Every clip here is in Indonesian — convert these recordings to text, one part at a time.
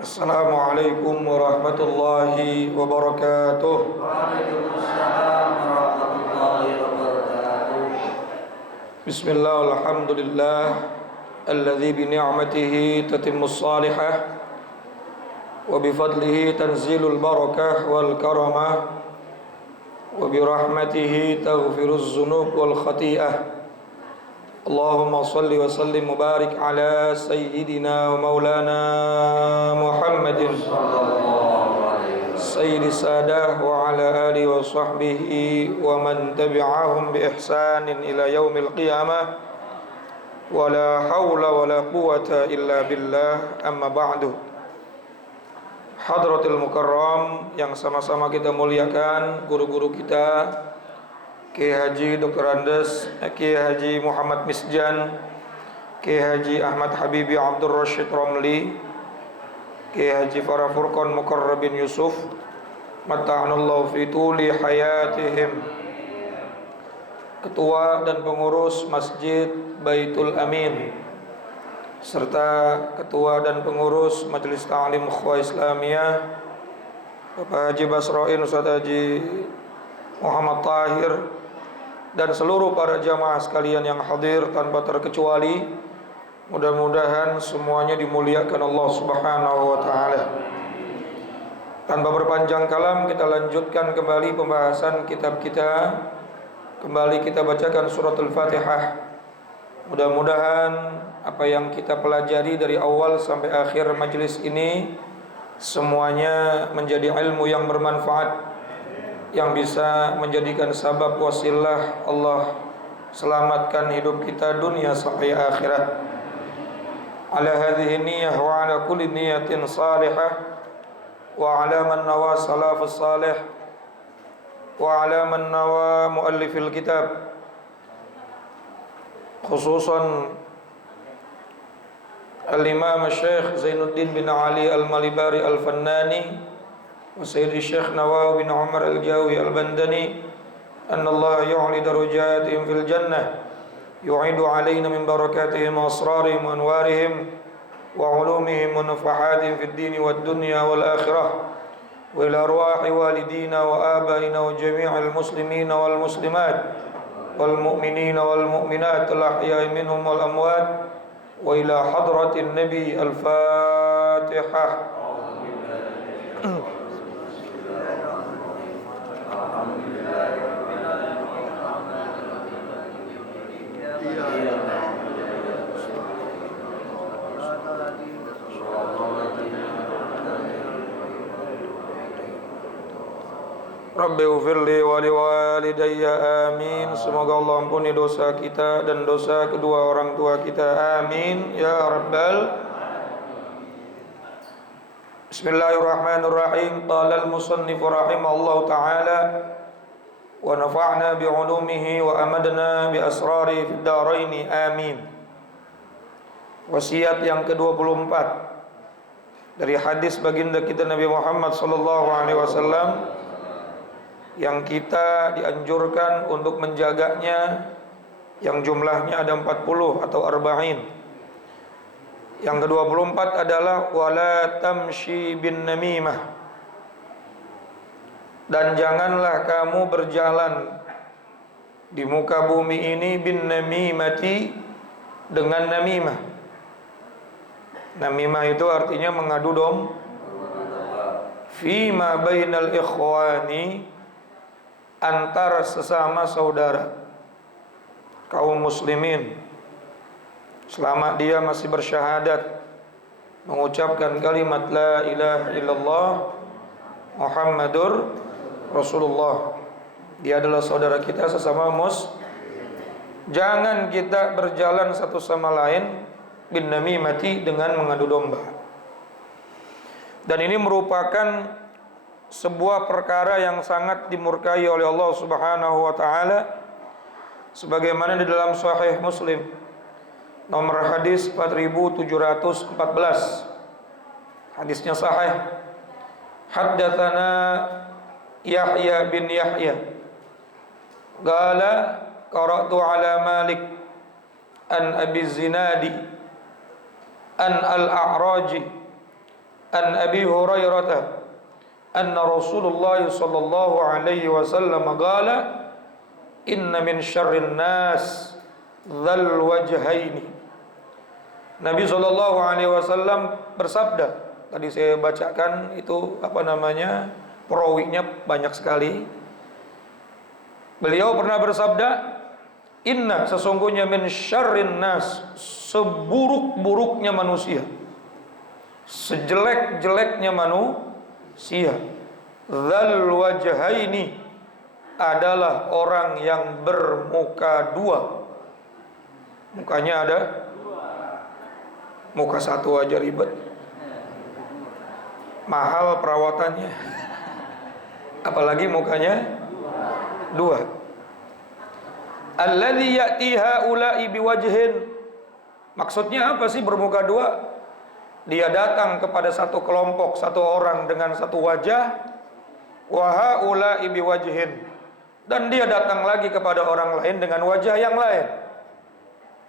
Assalamualaikum warahmatullahi wabarakatuh. Waalaikumsalam warahmatullahi wabarakatuh. Bismillah, alhamdulillah alladzi bi ni'matihi tatimmus salihah wa bi fadlihi tanzilul barakah wal karamah wa bi rahmatihi taghfiruz dzunub wal khati'ah. Allahumma salli wa sallim mubarik ala sayyidina wa maulana Muhammadin sayyidi sadah wa ala alihi wa sahbihi wa man tabi'ahum bi ihsanin ila yaumil qiyamah wa la hawla wa la quwata illa billah, amma ba'du. Hadratul Mukarram yang sama-sama kita muliakan, guru-guru kita Kiai Haji Dr. Andes, Kiai Haji Muhammad Misjan, Kiai Haji Ahmad Habibi Abdul Rashid Romli, Kiai Haji Farah Furqan Mukarrabin Yusuf, mata'anallahu fi tuli hayatihim, Ketua dan Pengurus Masjid Baitul Amin, serta Ketua dan Pengurus Majelis Ta'lim Ukhuwah Islamiyah Bapak Haji Basroin, Ustaz Haji Muhammad Tahir, dan seluruh para jamaah sekalian yang hadir tanpa terkecuali. Mudah-mudahan semuanya dimuliakan Allah Subhanahu wa taala. Tanpa berpanjang kalam, kita lanjutkan kembali pembahasan kitab kita. Kembali kita bacakan suratul Fatihah. Mudah-mudahan apa yang kita pelajari dari awal sampai akhir majelis ini semuanya menjadi ilmu yang bermanfaat, yang bisa menjadikan sabab wasilah Allah selamatkan hidup kita dunia sampai akhirat. Ala hadhihi niyyah wa ala kulli niyatin salihah wa ala man nawa salafus salih wa ala man nawa muallifil kitab, khususan al-imam Syekh Zainuddin bin Ali al-Malibari al-Fannani وسيد الشيخ نواوي بن عمر الجاوي البندني أن الله يعلي درجاتهم في الجنة، يعيد علينا من بركاتهم وأسرارهم وأنوارهم وعلومهم ونفحاتهم في الدين والدنيا والآخرة، وإلى أرواح والدينا وآبائنا وجميع المسلمين والمسلمات والمؤمنين والمؤمنات الأحياء منهم والأموات، وإلى حضرة النبي. الفاتحة. Rabbi ufirli wa liwalidayya amin. Semoga Allah ampuni dosa kita dan dosa kedua orang tua kita, amin ya rabbal. Bismillahirrahmanirrahim. Qala al-musannif rahimahullahu ta'ala wa nafa'na bi'ulumihi wa amadna bi asrari fid daraini, amin. Wasiat yang ke-24 dari hadis baginda kita Nabi Muhammad sallallahu alaihi wasallam yang kita dianjurkan untuk menjaganya, yang jumlahnya ada 40 atau arba'in. Yang ke-24 adalah wala tamshi bin namimah, dan janganlah kamu berjalan di muka bumi ini bin namimati, dengan namimah. Namimah itu artinya mengadu domba. Fima bainal ikhwani, antara sesama saudara kaum muslimin, selama dia masih bersyahadat mengucapkan kalimat la ilaha illallah Muhammadur Rasulullah, dia adalah saudara kita sesama Jangan kita berjalan satu sama lain bin namimati, dengan mengadu domba. Dan ini merupakan sebuah perkara yang sangat dimurkai oleh Allah Subhanahu wa taala, sebagaimana di dalam Sahih Muslim nomor hadis 4714. Hadisnya sahih. Haddatsana Yahya bin Yahya qala qara'tu ala Malik an Abi Zinadi an al-A'raji an Abi Hurairah anna Rasulullah sallallahu alaihi wasallam qala inna min syarrin nas dzal wajhaini. Nabi sallallahu alaihi wasallam bersabda, tadi saya bacakan itu perawinya banyak sekali. Beliau pernah bersabda, inna sesungguhnya min syarrin nas, seburuk-buruknya manusia, sejelek-jeleknya manusia, dzal wajhaini, adalah orang yang bermuka dua. Mukanya ada muka satu aja ribet, mahal perawatannya, apalagi mukanya dua. Alladzi ya'ti haula'i biwajhin. Maksudnya apa sih bermuka dua? Dia datang kepada satu kelompok, satu orang dengan satu wajah, wa haula'i biwajhin, dan dia datang lagi kepada orang lain dengan wajah yang lain.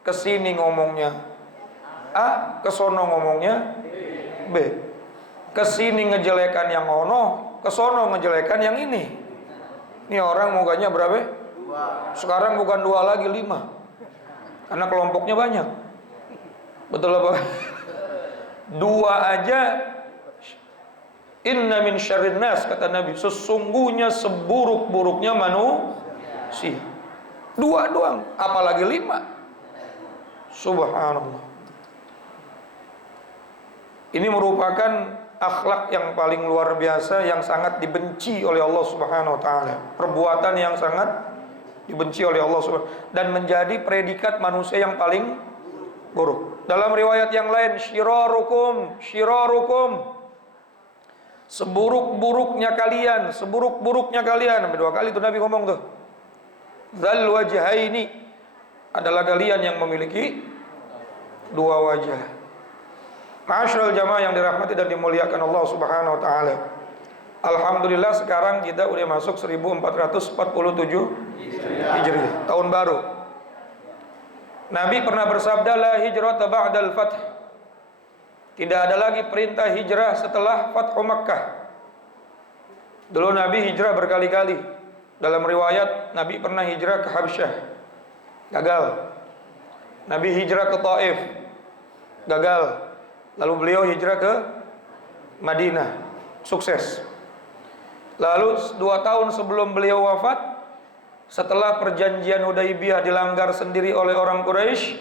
Kesini ngomongnya A, kesono ngomongnya B. Kesini ngejelekan yang ono, kesono ngejelekan yang ini. Ini orang mukanya berapa? Sekarang bukan dua lagi, 5. Karena kelompoknya banyak. Betul apa? 2 aja. Inna min syarrin nas, kata Nabi, sesungguhnya seburuk-buruknya manusia. 2 doang, apalagi 5. Subhanallah. Ini merupakan akhlak yang paling luar biasa, yang sangat dibenci oleh Allah Subhanahu wa taala. Perbuatan yang sangat dibenci oleh Allah Subhanahu, dan menjadi predikat manusia yang paling buruk. Dalam riwayat yang lain, syirarukum, seburuk-buruknya kalian, seburuk-buruknya kalian. 2 kali itu Nabi ngomong tuh. Dzal wajhaini, adalah kalian yang memiliki 2 wajah. Ma'asyiral jamaah yang dirahmati dan dimuliakan Allah Subhanahu wa taala. Alhamdulillah sekarang kita udah masuk 1447 Hijriah, tahun baru. Nabi pernah bersabda, la hijrata ba'dal fath. Tidak ada lagi perintah hijrah setelah Fathu Makkah. Dulu Nabi hijrah berkali-kali. Dalam riwayat Nabi pernah hijrah ke Habsyah, gagal. Nabi hijrah ke Taif, gagal. Lalu beliau hijrah ke Madinah, sukses. Lalu 2 tahun sebelum beliau wafat, setelah perjanjian Hudaibiyah dilanggar sendiri oleh orang Quraisy,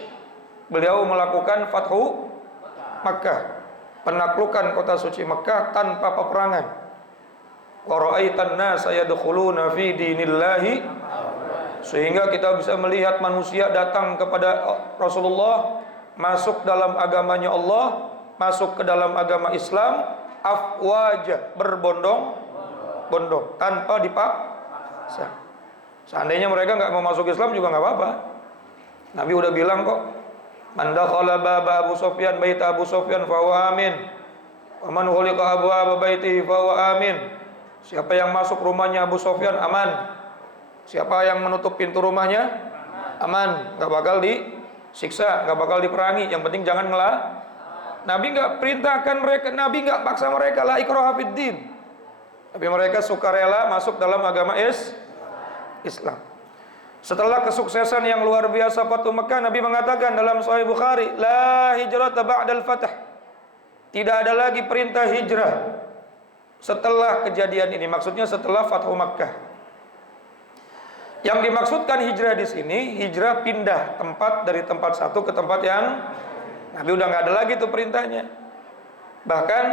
beliau melakukan Fathu Makkah, penaklukan kota suci Makkah tanpa peperangan. Wa ra'aitan nasa yadkhuluna fi dinillahi, sehingga kita bisa melihat manusia datang kepada Rasulullah, masuk dalam agamanya Allah, masuk ke dalam agama Islam, afwaja, berbondong-bondong, tanpa dipaksa. Seandainya mereka nggak mau masuk Islam juga nggak apa-apa. Nabi udah bilang kok, man dakhala baba Abu Sufyan baita Abu Sufyan fa huwa amin, wa man ghuliqa abwaaba baitihi fa huwa amin. Siapa yang masuk rumahnya Abu Sufyan aman. Siapa yang menutup pintu rumahnya aman, nggak bakal disiksa, nggak bakal diperangi. Yang penting jangan Nabi nggak perintahkan mereka, Nabi nggak paksa mereka, la ikraha fid din. Tapi mereka sukarela masuk dalam agama Islam. Setelah kesuksesan yang luar biasa Fathu Makkah, Nabi mengatakan dalam Sahih Bukhari, la hijrata ba'dal fath. Tidak ada lagi perintah hijrah setelah kejadian ini. Maksudnya setelah Fathu Makkah. Yang dimaksudkan hijrah di sini, hijrah pindah tempat dari tempat satu ke tempat yang Nabi udah nggak ada lagi tuh perintahnya. Bahkan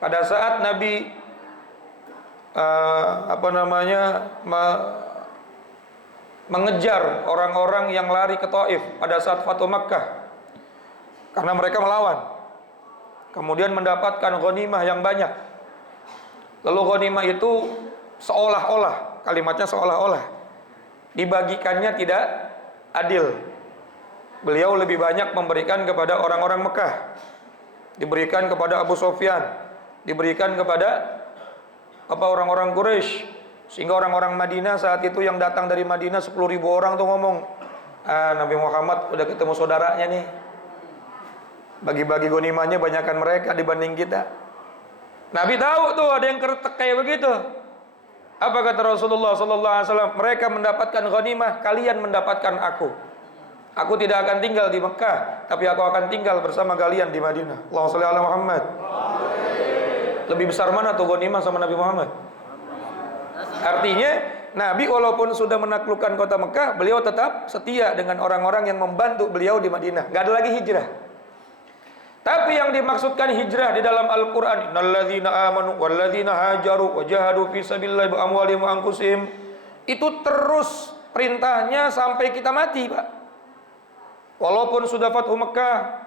pada saat Nabi mengejar orang-orang yang lari ke Taif pada saat Fathu Makkah, karena mereka melawan, kemudian mendapatkan ghanimah yang banyak. Lalu ghanimah itu seolah-olah, kalimatnya seolah-olah, dibagikannya tidak adil. Beliau lebih banyak memberikan kepada orang-orang Mekah, diberikan kepada Abu Sufyan, diberikan kepada orang-orang Quraisy, sehingga orang-orang Madinah saat itu yang datang dari Madinah 10.000 orang tuh ngomong, Nabi Muhammad udah ketemu saudaranya nih, bagi-bagi ghanimahnya banyakkan mereka dibanding kita. Nabi tahu tuh ada yang kertek kayak begitu. Apa kata Rasulullah sallallahu alaihi wasallam? Mereka mendapatkan ghanimah, kalian mendapatkan aku. Aku tidak akan tinggal di Mekah, tapi aku akan tinggal bersama kalian di Madinah. Allahumma shalli ala Muhammad. Lebih besar mana tuh ghanimah sama Nabi Muhammad? Artinya Nabi walaupun sudah menaklukkan kota Mekah, beliau tetap setia dengan orang-orang yang membantu beliau di Madinah. Gak ada lagi hijrah. Tapi yang dimaksudkan hijrah di dalam Al-Quran, innalladzina amanu walladzina hajaru wajahadu fi sabilillahi bi amwalihim wa anfusihim, itu terus perintahnya sampai kita mati, Pak. Walaupun sudah Fathu Mekah,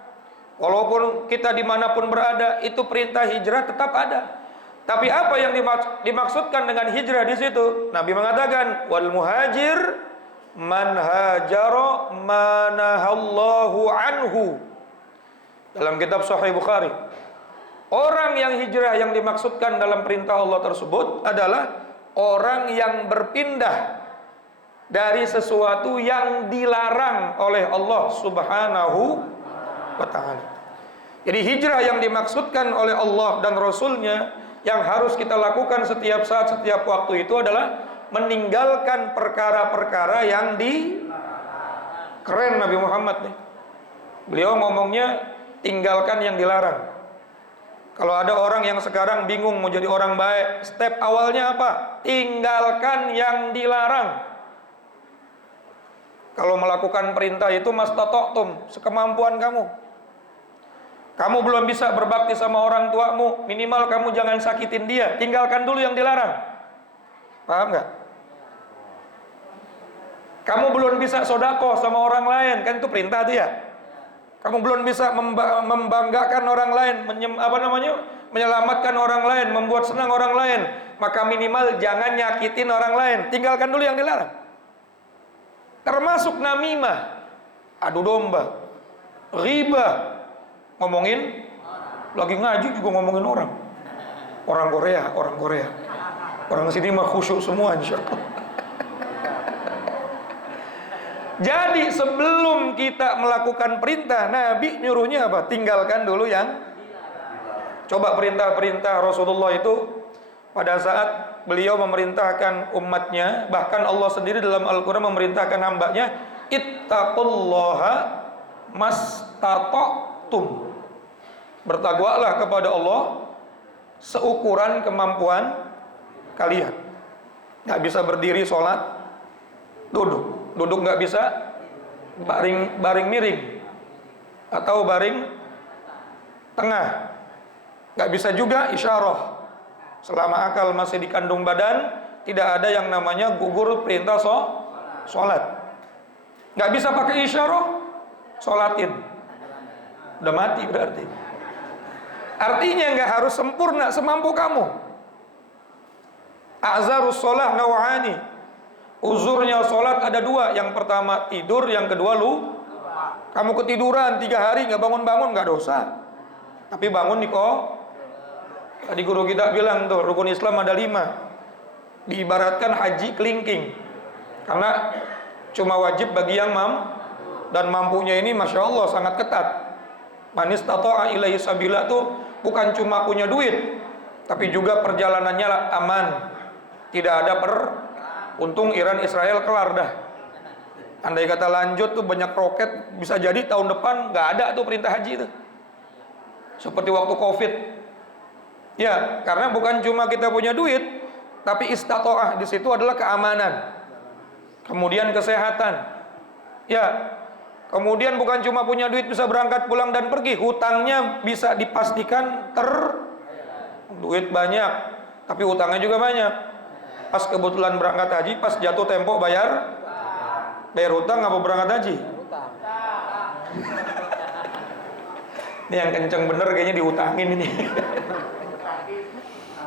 walaupun kita dimanapun berada, itu perintah hijrah tetap ada. Tapi apa yang dimaksudkan dengan hijrah di situ? Nabi mengatakan, wal muhajir man hajara manahallahu anhu. Dalam kitab Sahih Bukhari, orang yang hijrah yang dimaksudkan dalam perintah Allah tersebut adalah orang yang berpindah dari sesuatu yang dilarang oleh Allah Subhanahu wa ta'ala. Jadi hijrah yang dimaksudkan oleh Allah dan Rasulnya yang harus kita lakukan setiap saat, setiap waktu itu adalah meninggalkan perkara-perkara yang keren Nabi Muhammad nih. Beliau ngomongnya tinggalkan yang dilarang. Kalau ada orang yang sekarang bingung mau jadi orang baik, step awalnya apa? Tinggalkan yang dilarang. Kalau melakukan perintah itu mastata'tum, sekemampuan kamu. Kamu belum bisa berbakti sama orang tuamu, minimal kamu jangan sakitin dia. Tinggalkan dulu yang dilarang. Paham nggak? Kamu belum bisa sodako sama orang lain, kan itu perintah dia. Kamu belum bisa membanggakan orang lain, menyelamatkan orang lain, membuat senang orang lain, maka minimal jangan nyakitin orang lain. Tinggalkan dulu yang dilarang. Termasuk namimah, adu domba, riba, ngomongin, lagi ngaji juga ngomongin orang. Orang Korea. Orang sini mah khusyuk semua insyaallah. Jadi sebelum kita melakukan perintah, Nabi nyuruhnya apa? Tinggalkan dulu yang. Coba perintah-perintah Rasulullah itu pada saat beliau memerintahkan umatnya, bahkan Allah sendiri dalam Al-Quran memerintahkan hambanya, ittaqullaha mastata'tum. Bertakwalah kepada Allah seukuran kemampuan kalian. Gak bisa berdiri sholat, duduk nggak bisa, baring miring atau baring tengah, nggak bisa juga isyarah. Selama akal masih dikandung badan, tidak ada yang namanya gugur perintah sholat. Nggak bisa pakai isyarah, sholatin, udah mati berarti. Artinya nggak harus sempurna, semampu kamu. A'zarus sholah naw'ani. Uzurnya sholat ada dua. Yang pertama tidur, yang kedua kamu ketiduran 3 hari nggak bangun-bangun, nggak dosa. Tapi bangun tadi guru kita bilang tuh, rukun Islam ada 5. Diibaratkan haji kelingking, karena cuma wajib bagi yang dan mampunya ini masya Allah sangat ketat. Manis tato'a ilaihi sabila tuh bukan cuma punya duit, tapi juga perjalanannya aman, tidak ada untung Iran Israel kelar dah. Andai kata lanjut tuh banyak roket, bisa jadi tahun depan nggak ada tuh perintah haji itu. Seperti waktu Covid. Ya, karena bukan cuma kita punya duit, tapi istatoah di situ adalah keamanan. Kemudian kesehatan. Ya, kemudian bukan cuma punya duit bisa berangkat pulang dan pergi, hutangnya bisa dipastikan duit banyak, tapi hutangnya juga banyak. Pas kebetulan berangkat haji, pas jatuh tempo bayar hutang apa berangkat haji? Ini yang kenceng bener kayaknya dihutangin ini.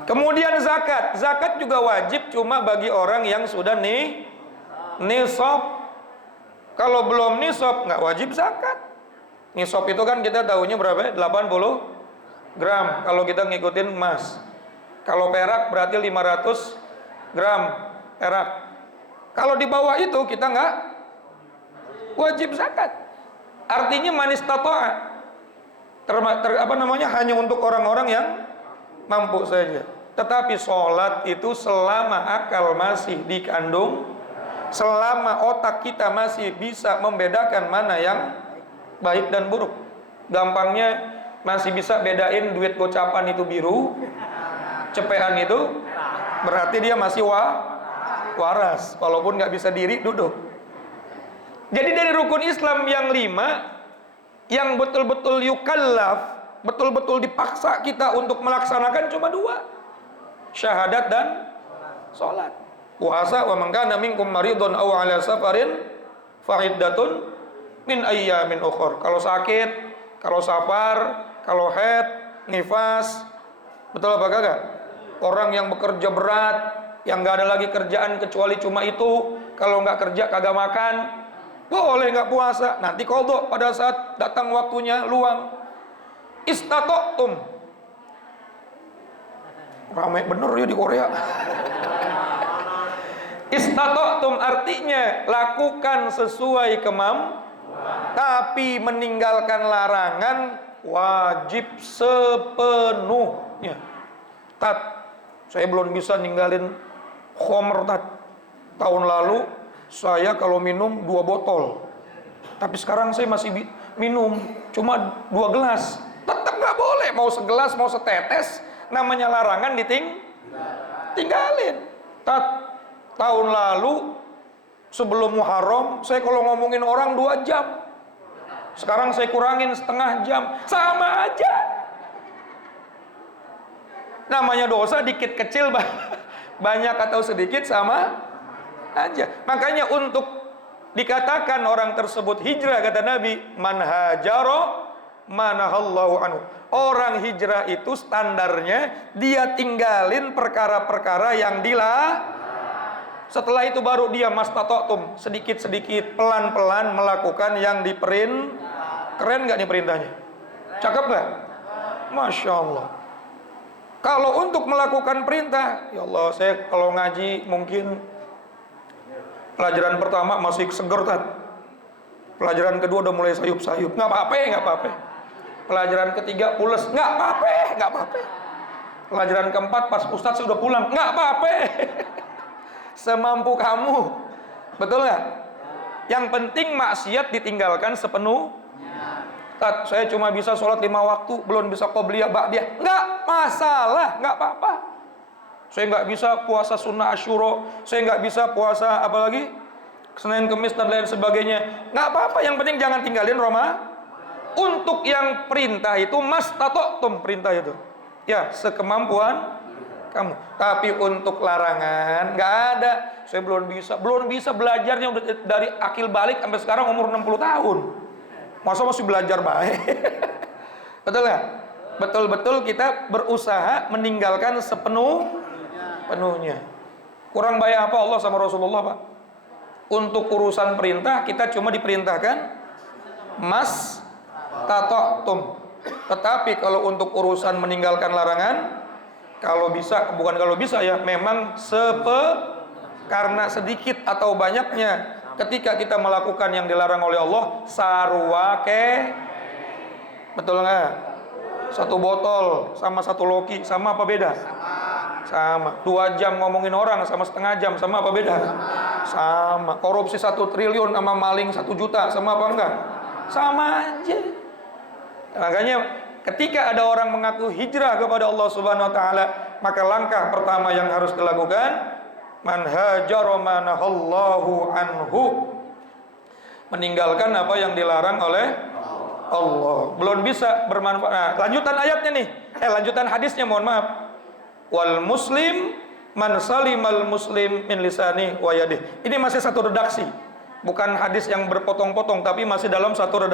Kemudian zakat juga wajib cuma bagi orang yang sudah nisab. Kalau belum nisab nggak wajib zakat. Nisab itu kan kita tahunya berapa? 80 gram kalau kita ngikutin emas. Kalau perak berarti 500 gram perak. Kalau di bawah itu kita nggak wajib zakat. Artinya manis tatoa hanya untuk orang-orang yang mampu saja. Tetapi sholat itu selama akal masih dikandung, selama otak kita masih bisa membedakan mana yang baik dan buruk. Gampangnya masih bisa bedain duit gocapan itu biru, cepean itu berarti dia masih waras, walaupun nggak bisa diri duduk. Jadi dari rukun Islam yang 5, yang betul-betul yukallaf, betul-betul dipaksa kita untuk melaksanakan cuma 2. Syahadat dan sholat. Puasa, wa man kana minkum maridun aw ala safarin fa iddatun min ayyamin ukhra. Kalau sakit, kalau safar, kalau haid, nifas, betul apa kagak? Orang yang bekerja berat, yang nggak ada lagi kerjaan kecuali cuma itu, kalau nggak kerja kagak makan, boleh nggak puasa. Nanti qadha pada saat datang waktunya luang. Istata'tum. Ramai bener ya di Korea. Istata'tum artinya lakukan sesuai tapi meninggalkan larangan wajib sepenuhnya. Saya belum bisa ninggalin khomer tahun lalu saya kalau minum 2 botol, tapi sekarang saya masih minum cuma 2 gelas. Tetap nggak boleh, mau segelas mau setetes, namanya larangan tinggalin. Tahun lalu sebelum Muharram saya kalau ngomongin orang 2 jam, sekarang saya kurangin setengah jam, sama aja. Namanya dosa dikit kecil banyak atau sedikit sama aja. Makanya untuk dikatakan orang tersebut hijrah, kata Nabi, man hajaro manahallahu anhu. Orang hijrah itu standarnya dia tinggalin perkara-perkara yang setelah itu baru dia mastata'tum, sedikit-sedikit, pelan-pelan melakukan yang Keren nggak nih perintahnya? Cakep nggak? Masya Allah. Kalau untuk melakukan perintah, ya Allah, saya kalau ngaji mungkin pelajaran pertama masih seger, pelajaran kedua udah mulai sayup-sayup, nggak apa-apa. Pelajaran ketiga pules, nggak apa-apa. Pelajaran keempat pas ustadz sudah pulang, nggak apa-apa. Semampu kamu, betul nggak? Yang penting maksiat ditinggalkan sepenuh. Saya cuma bisa sholat 5 waktu, belum bisa qobliyah ba'diyah, nggak masalah, nggak apa-apa. Saya nggak bisa puasa sunnah Asyura, saya nggak bisa puasa apalagi Senin Kemis dan lain sebagainya, nggak apa-apa. Yang penting jangan tinggalin Untuk yang perintah itu mastata'tum, perintah itu ya sekemampuan kamu. Tapi untuk larangan nggak ada. Saya belum bisa belajarnya udah dari akil balik sampai sekarang umur 60 tahun. Masa masih belajar baik? Betul nggak? Betul-betul kita berusaha meninggalkan sepenuhnya. Kurang baik apa Allah sama Rasulullah, Pak? Untuk urusan perintah kita cuma diperintahkan tata'tum. Tetapi kalau untuk urusan meninggalkan larangan, memang karena sedikit atau banyaknya ketika kita melakukan yang dilarang oleh Allah, sarwake, betul nggak? 1 botol sama 1 loki sama apa beda? Sama. 2 jam ngomongin orang sama setengah jam sama apa beda? Sama. Korupsi 1 triliun sama maling 1 juta sama apa enggak? Sama aja. Makanya ketika ada orang mengaku hijrah kepada Allah Subhanahu wa taala, maka langkah pertama yang harus dilakukan man hajara manahallahu anhu, meninggalkan apa yang dilarang oleh Allah. Belum bisa bermanfaat. Nah, lanjutan ayatnya nih. Lanjutan hadisnya, mohon maaf. Wal muslim man salimal muslim min lisani wa yadih. Ini masih satu redaksi. Bukan hadis yang berpotong-potong, tapi masih dalam satu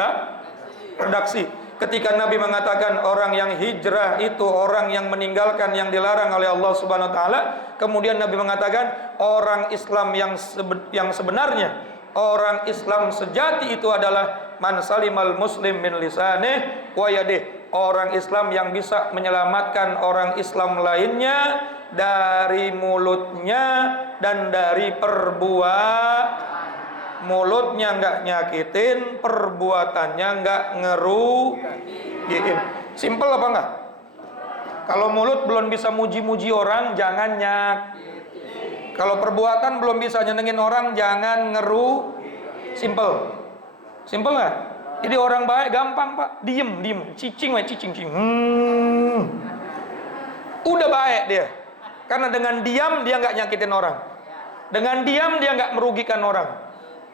redaksi. Ketika Nabi mengatakan orang yang hijrah itu orang yang meninggalkan yang dilarang oleh Allah Subhanahu wa taala, kemudian Nabi mengatakan orang Islam yang sebenarnya, orang Islam sejati itu adalah man salimal muslim min lisanih wa yadih. Orang Islam yang bisa menyelamatkan orang Islam lainnya dari mulutnya dan dari mulutnya nggak nyakitin, perbuatannya nggak ngerugiin. Simpel apa enggak? Kalau mulut belum bisa muji-muji orang, jangan Kalau perbuatan belum bisa nyenengin orang, jangan ngeru. Simple. Simple nggak? Jadi orang baik gampang Pak, diem, cicing. Udah baik dia. Karena dengan diam dia nggak nyakitin orang. Dengan diam dia nggak merugikan orang.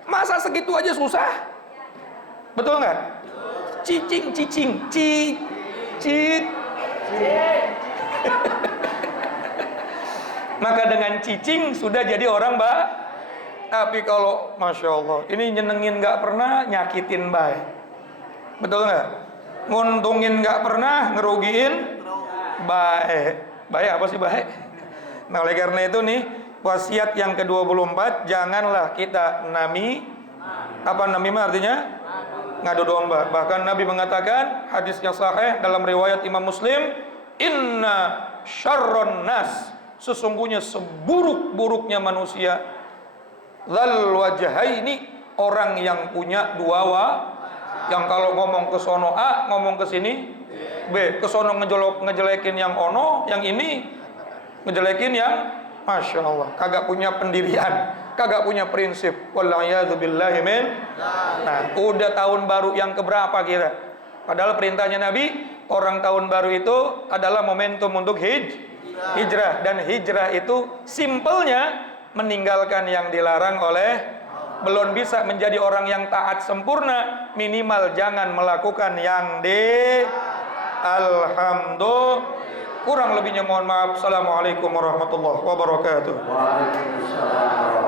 Masa segitu aja susah? Betul nggak? Cicing, Maka dengan cicing sudah jadi orang baik. Tapi kalau Masya Allah, ini nyenengin nggak pernah, nyakitin baik. Betul nggak? Nguntungin nggak pernah, ngerugiin baik. Baik apa sih baik? Nah oleh karena itu nih, wasiat yang ke-24, janganlah kita namimah artinya? Ngadu domba. Bahkan Nabi mengatakan, hadisnya sahih dalam riwayat Imam Muslim, inna syarron nas, sesungguhnya seburuk-buruknya manusia, dzal wajhaini, orang yang punya dua yang kalau ngomong ke sono A, ngomong ke sini B, ke sono ngejelekin yang ono, yang ini ngejelekin yang Masya Allah, kagak punya pendirian, kagak punya prinsip. Wallahiyadzubillahi min. Nah, udah tahun baru yang keberapa kira? Padahal perintahnya Nabi, orang tahun baru itu adalah momentum untuk hijrah. Dan hijrah itu simpelnya meninggalkan yang dilarang oleh, belum bisa menjadi orang yang taat sempurna, minimal jangan melakukan yang alhamdulillah. Kurang lebihnya mohon maaf. Assalamualaikum warahmatullahi wabarakatuh. Waalaikumsalam.